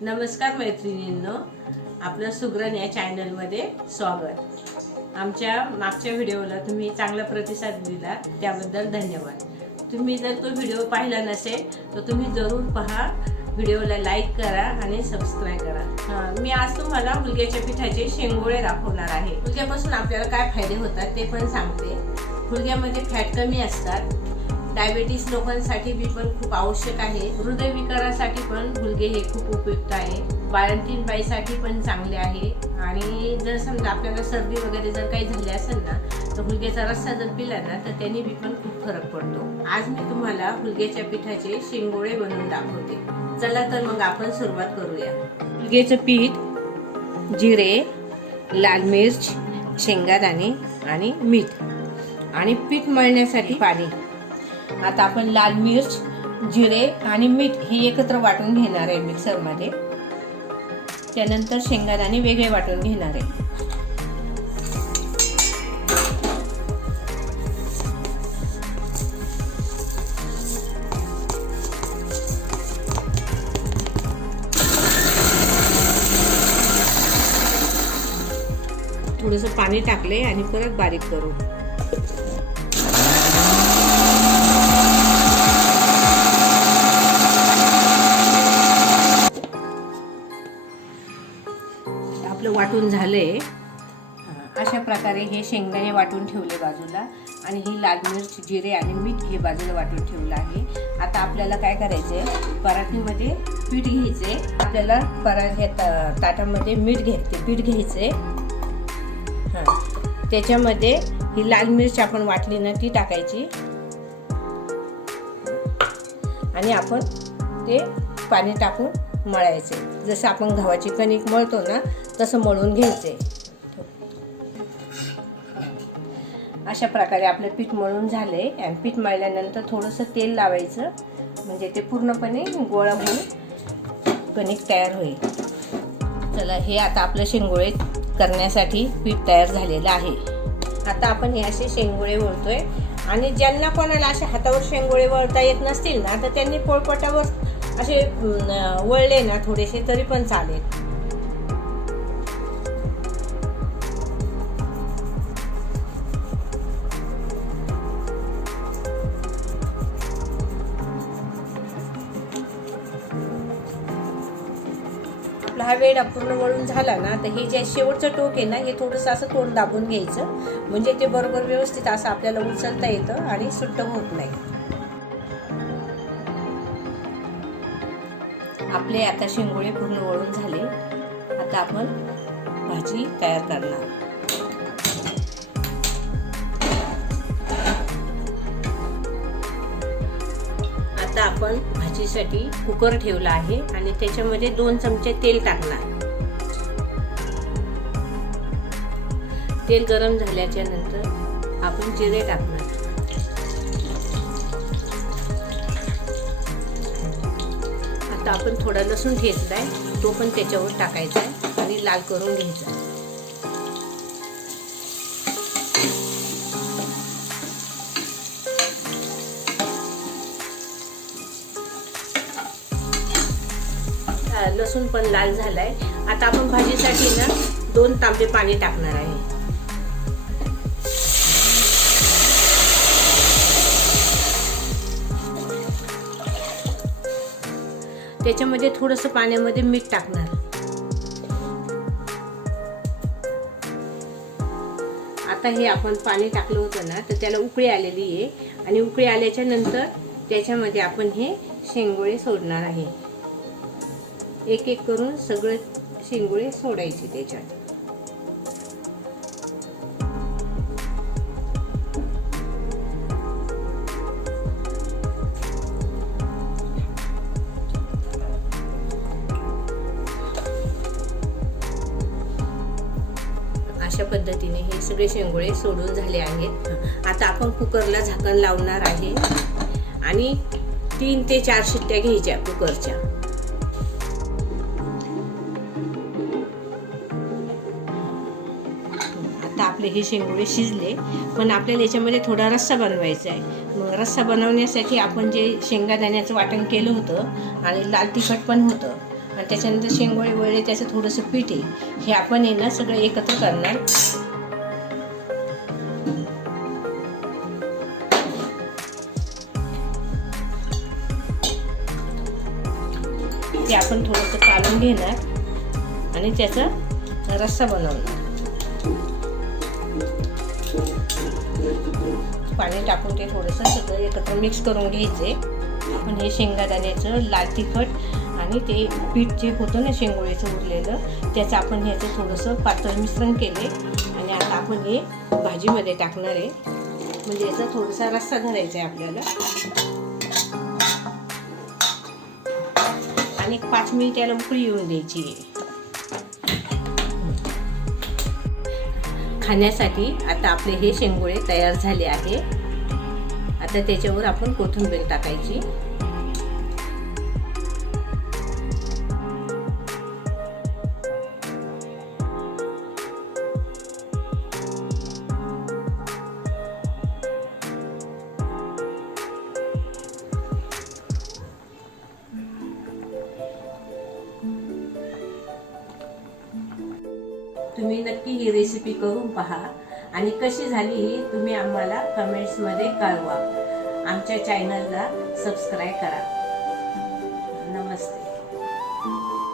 नमस्कार मैत्रिणींनो, आपलं सुगरण या चॅनलमध्ये स्वागत। आमच्या मागच्या व्हिडिओला तुम्ही चांगला प्रतिसाद दिला त्याबद्दल धन्यवाद। तुम्ही जर तो व्हिडिओ पाहिला नसेल तर तुम्ही जरूर पहा, व्हिडिओला लाईक करा आणि सबस्क्राइब करा। मी आज तुम्हाला हुलग्याच्या पिठाचे शेंगोळे दाखवणार आहे। हुलग्यापासून आपल्याला काय फायदे होतात ते पण सांगते। हुलग्यामध्ये फॅट कमी असतात, डायबिटीज लोकांसाठी बी पण खूप आवश्यक आहे। हृदय विकारासाठी पण हुलगे हे खूप उपयुक्त आहे। बाळंतीण बाईसाठी पण चांगले आहे। आणि जर समजा आपल्याला सर्दी वगैरे जर काही झाली असेल ना तर हुलग्याचा रस्सा जर पिला ना तर त्यांनी बी पण खूप फरक पडतो। आज मी तुम्हाला हुलग्याच्या पिठाचे शेंगोळे बनवून दाखवते। चला तर मग आपण सुरुवात करूया। हुलग्याचं पीठ, जिरे, लाल मिर्च, शेंगादाणे आणि मीठ आणि पीठ मळण्यासाठी पाणी। आता आपण लाल मिर्च, जिरे आणि मीठ हे एकत्र वाटून घेणार आहे मिक्सर मध्ये। त्यानंतर शेंगादाणे वेगळे वाटून घेणार आहे। थोडंसं पाणी टाकले आणि परत बारीक करू। आपलं वाटून झाले। अशा प्रकारे हे शेंगदाणे वाटून ठेवले बाजूला आणि ही लाल मिर्च, जिरे आणि मीठ हे बाजूला वाटून ठेवलं आहे। आता आपल्याला काय करायचंय, परातीमध्ये पीठ घ्यायचे। आपल्याला ताटामध्ये पीठ घ्यायचे। त्याच्यामध्ये ही लाल मिर्च आपण वाटली ना ती टाकायची आणि आपण ते पाणी टाकून मळायचे। जसं आपण गव्हाची कणिक मळतो ना तसं मळून घ्यायचे। अशा प्रकारे आपलं पीठ मळून झाले। आणि पीठ मळल्यानंतर थोडंसं तेल लावायचं, म्हणजे ते पूर्णपणे गोळा होऊन कणिक तयार होईल। चला, हे आता आपलं शेंगोळे करण्यासाठी पीठ तयार झालेलं आहे। आता आपण हे असे शेंगोळे वळतोय। आणि ज्यांना कोणाला असे हातावर शेंगोळे वळता येत नसतील ना तर त्यांनी पोळपाटावर असे वळले ना थोडेसे तरी पण चालेल। आपला हा वेळा पूर्ण वळून झाला ना तर हे जे शेवटचं टोक आहे ना हे थोडंसं असं तोंड दाबून घ्यायचं, म्हणजे ते बरोबर व्यवस्थित असं आपल्याला उचलता येतं आणि सुट्ट होत नाही। आपले आता शेंगोळे पूर्ण वळून झाले। आता आपण भाजी तयार करणार। आता आपण भाजीसाठी कुकर ठेवला आहे आणि त्याच्यामध्ये 2 चमचे तेल टाकणार। तेल गरम झाल्याच्या नंतर आपण जिरे टाकणार। आता आपण थोडा लसूण घेतलाय तो पण त्याच्यावर टाकायचा आहे आणि लाल करून घ्यायचा। लसूण पण लाल झालाय। आता आपण भाजीसाठी ना 2 तांबे पाणी टाकणार आहे। त्याच्यामध्ये थोडंसं पाण्यामध्ये मीठ टाकणार। आता हे आपण पाणी टाकलं होतं ना तर त्याला उकळी आलेली आहे आणि उकळी आल्याच्या नंतर त्याच्यामध्ये आपण हे शेंगोळे सोडणार आहे। एक एक करून सगळे शेंगोळे सोडायचे त्याच्यात। अशा पद्धतीने हे सगळे शेंगोळे सोडून झाले आहेत। आता आपण कुकरला झाकण लावणार आहे आणि 3 ते 4 शिट्ट्या घ्यायच्या कुकरच्या। आता आपले हे शेंगोळे शिजले, पण आपल्याला याच्यामध्ये थोडा रस्सा बनवायचा आहे। मग रस्सा बनवण्यासाठी आपण जे शेंगादाण्याचं वाटण केलं होतं आणि लाल तिखट पण होतं आणि त्याच्यानंतर शेंगोळे वळे त्याचं थोडंसं पीठ आहे, हे आपण आहे ना सगळं एकत्र करणार. ते आपण थोडंसं काढून घेणार आणि त्याचा रस्सा बनवणार. पाणी टाकून ते थोडंसं सगळं एकत्र मिक्स करून घ्यायचे. आपण हे शेंगादाण्याचं लाल तिखट आणि ते पीठ जे होतं ना शेंगोळ्याचं उरलेलं, त्याचं आपण ह्याचं थोडंसं पातळ मिश्रण केले आणि आता आपण हे भाजीमध्ये टाकणार आहे. म्हणजे याचा थोडासा रस्सा धरायचा आहे आपल्याला. आणि 5 मिनिट याला उकळी येऊन द्यायची आहे. खाण्यासाठी आता आपले हे शेंगोळे तयार झाले आहे. आता त्याच्यावर आपण कोथिंबीर टाकायची. तुम्ही नक्की ही रेसिपी करून पहा आणि कशी झाली ही तुम्ही आम्हाला कमेंट्समध्ये कळवा. आमच्या चॅनलला सबस्क्राईब करा.